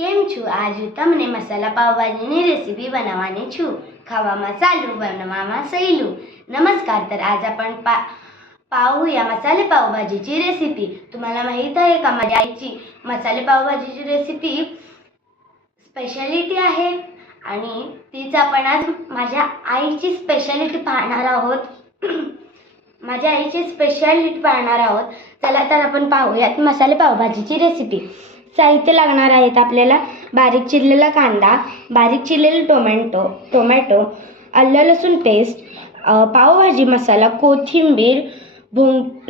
કેમ છો? આજે તમને મસાલા પાવભાજીની રેसिपी बनवવાની છું. ખાવામાં સારું, बनवવામાં સહેલું. नमस्कार. तर आज आपण पाहूया मसाले पावभाजीची रेसिपी. तुम्हाला माहीत आहे का माझ्या आईची मसाले पावभाजीची रेसिपी स्पेशालिटी आहे आणि तीच आपण आज माझ्या आईची स्पेशालिटी पाहणार आहोत. माझ्या आईची स्पेशालिटी पाहणार आहोत. चला तर आपण पाहूयात मसाले पावभाजीची रेसिपी. साहित्य लागणार आहेत आपल्याला बारीक चिरलेला कांदा, बारीक चिरलेले टोमॅटो, आलं लसूण पेस्ट, पावभाजी मसाला, कोथिंबीर,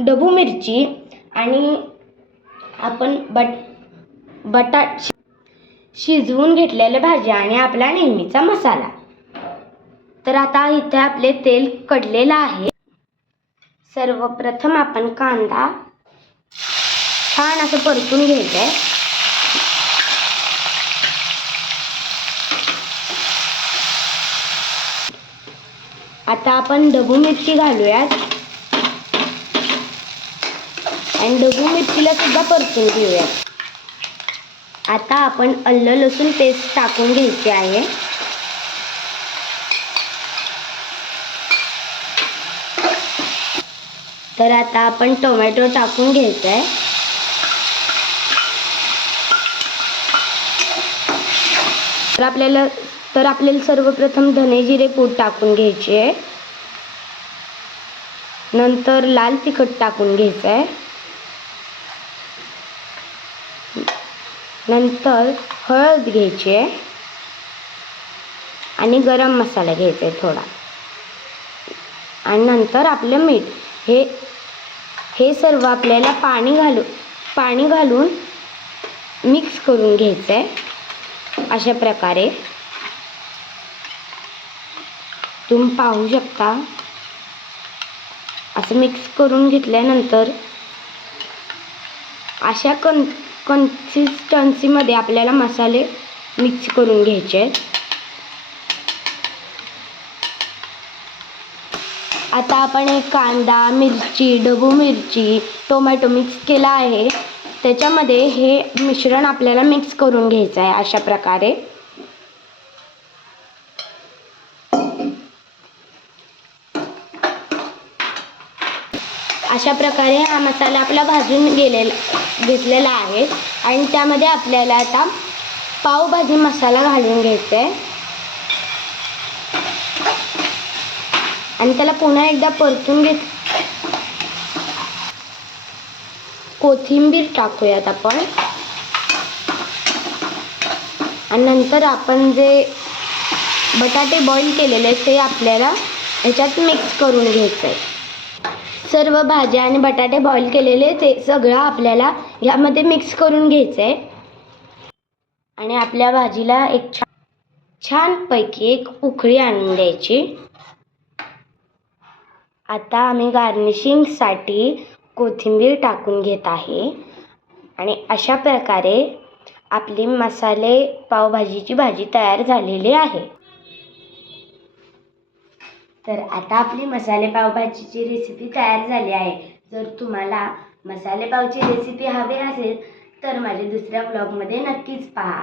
ढबू मिरची आणि आपण बटाट शिजवून घेतलेल्या भाज्या आणि आपला नेहमीचा मसाला. तर आता इथे आपले तेल कडलेलं आहे. सर्वप्रथम आपण कांदा छान असं परतून घ्यायचा आहे. आता आपण ढबू मिरची घालूयात आणि ढबू मिरचीला सुद्धा परतून घेऊयात. आता आपण आलं लसूण पेस्ट टाकून घ्यायची आहे. तर आता आपण टोमॅटो टाकून घ्यायचा आहे. तर आपल्याला सर्वप्रथम धने जिरे पूड टाकून घ्यायची आहे. नंतर लाल तिखट टाकून घ्यायचं आहे. नंतर हळद घ्यायची आहे आणि गरम मसाला घ्यायचा आहे थोडा. आणि नंतर आपलं मीठ हे सर्व आपल्याला पाणी घालून मिक्स करून घ्यायचं आहे. अशा प्रकारे तुम्ही पाहू शकता. असं मिक्स करून घेतल्यानंतर अशा कन्सिस्टन्सीमध्ये आपल्याला मसाले मिक्स करून घ्यायचे आहेत. आता आपण एक कांदा, मिरची, ढबू मिरची, टोमॅटो मिक्स केला आहे. त्याच्यामध्ये हे मिश्रण आपल्याला मिक्स करून घ्यायचं आहे. अशा प्रकारे हा मसाला आपला भाजून घेतलेला आहे. आणि त्यामध्ये आपल्याला आता पावभाजी मसाला घालून घ्यायचा आहे आणि त्याला पुन्हा एकदा परतून कोथिंबीर टाकूयात आपण. आणि नंतर आपण जे बटाटे बॉईल केलेले ते आपल्याला ह्याच्यात मिक्स करून घ्यायचं आहे. सर्व भाज्या आणि बटाटे बॉईल केलेले ते सगळं आपल्याला यामध्ये मिक्स करून घ्यायचं आहे. आणि आपल्या भाजीला एक छानपैकी एक उकळी आणून द्यायची. आता आम्ही गार्निशिंगसाठी कोथिंबीर टाकून घेत आहे. आणि अशा प्रकारे आपली मसाले पावभाजीची भाजी तयार झालेली आहे. तर आता आपली मसाले पावभाजीची रेसिपी तयार झाली आहे. जर तुम्हाला मसाले पावची रेसिपी हवी असेल तर माझ्या दुसऱ्या ब्लॉगमध्ये नक्कीच पहा.